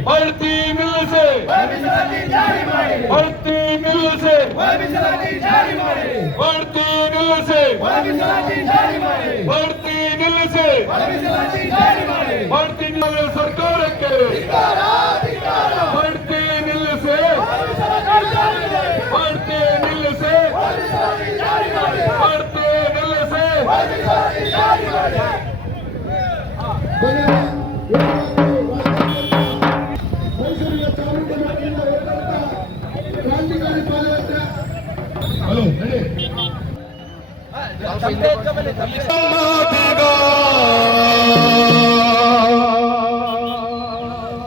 ಬಡ್ತಿ ನಿಲ್ಲಿಸಿ ಬಡ್ತಿ ನಿಲ್ಲಿಸಿ ಬಡ್ತಿ ನಿಲ್ಲಿಸಿ ಬಡ್ತಿ ನಿಲ್ಲಿಸಿ ಬಡ್ತಿ ಸರ್ಕಾರಕ್ಕೆ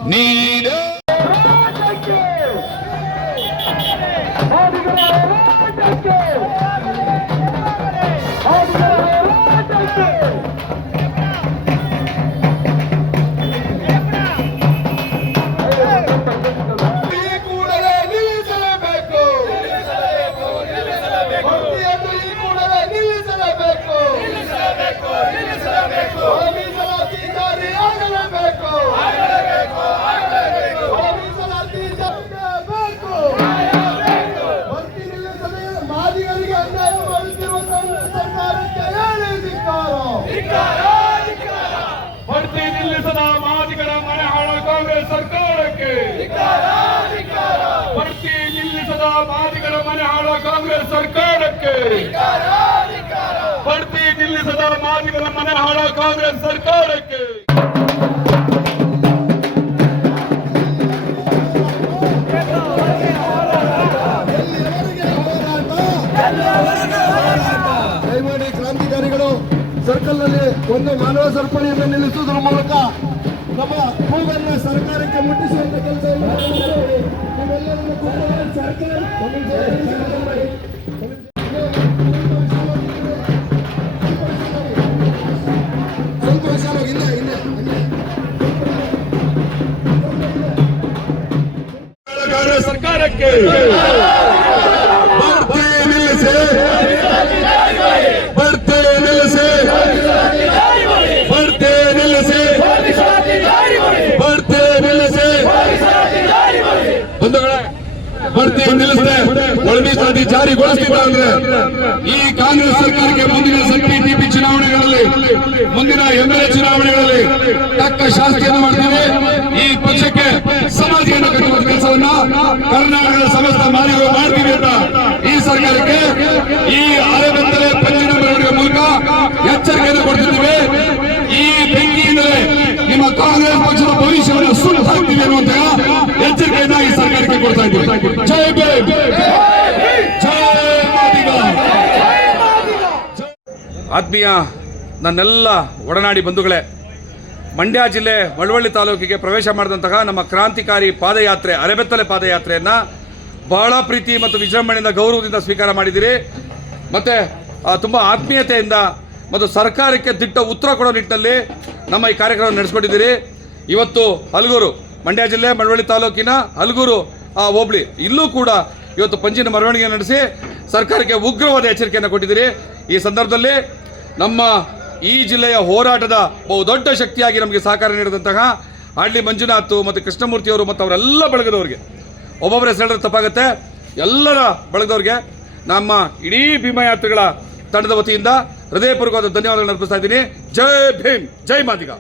need ಬಡ್ತಿ ನಿಲ್ಲಿಸದ ಮಾದಿಗರ ಮನೆ ಹಾಳ ಕಾಂಗ್ರೆಸ್ ಸರ್ಕಾರಕ್ಕೆ! ಬಡ್ತಿ ನಿಲ್ಲಿಸದ ಮಾದಿಗರ ಮನೆ ಹಾಳ ಕಾಂಗ್ರೆಸ್ ಸರ್ಕಾರಕ್ಕೆ! ಬಡ್ತಿ ನಿಲ್ಲಿಸದ ಮಾದಿಗರ ಮನೆ ಹಾಳ ಕಾಂಗ್ರೆಸ್ ಸರ್ಕಾರಕ್ಕೆ! ದಯಮಾಡಿ ಕ್ರಾಂತಿಕಾರಿಗಳು! ಸರ್ಕಲ್ನಲ್ಲಿ ಒಂದು ಮಾನವ ಸರಪಣಿಯನ್ನು ನಿಲ್ಲಿಸುವುದರ ಮೂಲಕ ನಮ್ಮ ಹೂವನ್ನು ಸರ್ಕಾರಕ್ಕೆ ಮುಟ್ಟಿಸುವಂತ ಕೆಲಸ ಮಾಡಬೇಕು. ನೀವೆಲ್ಲರೂ ಕೂಗನ್ನ ಸರ್ಕಾರ ಒಂದು ನಿಮಿಷ, ಸರ್ಕಾರ ಮಾಡಿ. ಸ್ವಲ್ಪ ವಿಶಾಲವಾಗಿ ಹಿಂದೆ ಹಿಂದೆ ಹಿಂದೆ ಕಾಂಗ್ರೆಸ್ ಸರ್ಕಾರಕ್ಕೆ ಬಡ್ತಿ ನಿಲ್ಲಿಸಿ ಬಡ್ತಿ ನಿಲ್ಲಿಸಿ ಬಡ್ತಿ ನಿಲ್ಲಿಸಿ ಬಡ್ತಿ ನಿಲ್ಲಿಸಿ ಬಂಧುಗಳೇ ಬಡ್ತಿ ನಿಲ್ಲಿಸದೆ. ಒಳಮೀಸಲಾತಿ ಜಾರಿಗೊಳಿಸ್ತಿಲ್ಲ ಅಂದ್ರೆ ಈ ಕಾಂಗ್ರೆಸ್ ಸರ್ಕಾರಕ್ಕೆ ಮುಂದಿನ ಸಂಖ್ಯೆ ಟಿಪಿ ಚುನಾವಣೆಗಳಲ್ಲಿ, ಮುಂದಿನ ಎಂಎಲ್ಎ ಚುನಾವಣೆಗಳಲ್ಲಿ ತಕ್ಕ ಶಾಸ್ತಿಯನ್ನು ಮಾಡ್ತೀವಿ. ಈ ಪಕ್ಷಕ್ಕೆ ಸಮಾಜವನ್ನು ಕಟ್ಟುವ ಕೆಲಸವನ್ನ ಕರ್ನಾಟಕದ ಸಮಸ್ತ ಮಾಲಿಗಳು ಮಾಡ್ತೀವಿ ಅಂತ ಈ ಸರ್ಕಾರಕ್ಕೆ ಈ ಅರೆಬೆತ್ತಲೆ ಪಂಚಿನ ಮೆರವಣಿಗೆ ಮೂಲಕ ಎಚ್ಚರಿಕೆಯನ್ನು ಕೊಡ್ತಿದ್ದೀವಿ. ಈ ಬೆಂಕಿಯಿಂದಲೇ ನಿಮ್ಮ ಕಾಂಗ್ರೆಸ್ ಪಕ್ಷದ ಭವಿಷ್ಯವನ್ನು ಸುಟ್ಟು ಹಾಕ್ತೀವಿ ಅನ್ನುವಂತಹ ಎಚ್ಚರಿಕೆಯನ್ನ ಈ ಕೊಡ್ತಾ ಇದ್ದೀವಿ ಜೈ ಆತ್ಮೀಯ ನನ್ನೆಲ್ಲ ಒಡನಾಡಿ ಬಂಧುಗಳೇ, ಮಂಡ್ಯ ಜಿಲ್ಲೆ ಮಳವಳ್ಳಿ ತಾಲೂಕಿಗೆ ಪ್ರವೇಶ ಮಾಡಿದಂತಹ ನಮ್ಮ ಕ್ರಾಂತಿಕಾರಿ ಪಾದಯಾತ್ರೆ, ಅರೆಬೆತ್ತಲೆ ಪಾದಯಾತ್ರೆಯನ್ನು ಬಹಳ ಪ್ರೀತಿ ಮತ್ತು ವಿಜೃಂಭಣೆಯಿಂದ ಗೌರವದಿಂದ ಸ್ವೀಕಾರ ಮಾಡಿದ್ದೀರಿ. ಮತ್ತು ತುಂಬ ಆತ್ಮೀಯತೆಯಿಂದ ಮತ್ತು ಸರ್ಕಾರಕ್ಕೆ ದಿಟ್ಟ ಉತ್ತರ ಕೊಡೋ ನಿಟ್ಟಿನಲ್ಲಿ ನಮ್ಮ ಈ ಕಾರ್ಯಕ್ರಮ ನಡೆಸ್ಕೊಂಡಿದ್ದೀರಿ. ಇವತ್ತು ಹಲಗೂರು, ಮಂಡ್ಯ ಜಿಲ್ಲೆ ಮಳವಳ್ಳಿ ತಾಲೂಕಿನ ಹಲಗೂರು ಆ, ಹೋಬಳಿ ಇಲ್ಲೂ ಕೂಡ ಇವತ್ತು ಪಂಚಿನ ಮೆರವಣಿಗೆ ನಡೆಸಿ ಸರ್ಕಾರಕ್ಕೆ ಉಗ್ರವಾದ ಎಚ್ಚರಿಕೆಯನ್ನು ಕೊಟ್ಟಿದ್ದೀರಿ. ಈ ಸಂದರ್ಭದಲ್ಲಿ ನಮ್ಮ ಈ ಜಿಲ್ಲೆಯ ಹೋರಾಟದ ಬಹುದೊಡ್ಡ ಶಕ್ತಿಯಾಗಿ ನಮಗೆ ಸಹಕಾರ ನೀಡಿದಂತಹ ಆಡ್ಲಿ ಮಂಜುನಾಥ್ ಮತ್ತು ಕೃಷ್ಣಮೂರ್ತಿಯವರು ಮತ್ತು ಅವರೆಲ್ಲ ಬಳಗದವ್ರಿಗೆ. ಒಬ್ಬೊಬ್ಬರ ಹೆಸರು ತಪ್ಪಾಗುತ್ತೆ. ಎಲ್ಲರ ಬಳಗದವ್ರಿಗೆ ನಮ್ಮ ಇಡೀ ಭೀಮಯಾತ್ರೆಗಳ ತಂಡದ ವತಿಯಿಂದ ಹೃದಯಪೂರ್ವಕವಾದ ಧನ್ಯವಾದಗಳನ್ನು ಅರ್ಪಿಸ್ತಾ ಇದ್ದೀನಿ. ಜೈ ಭೀಮ್ ಜೈ ಮಾದಿಗ.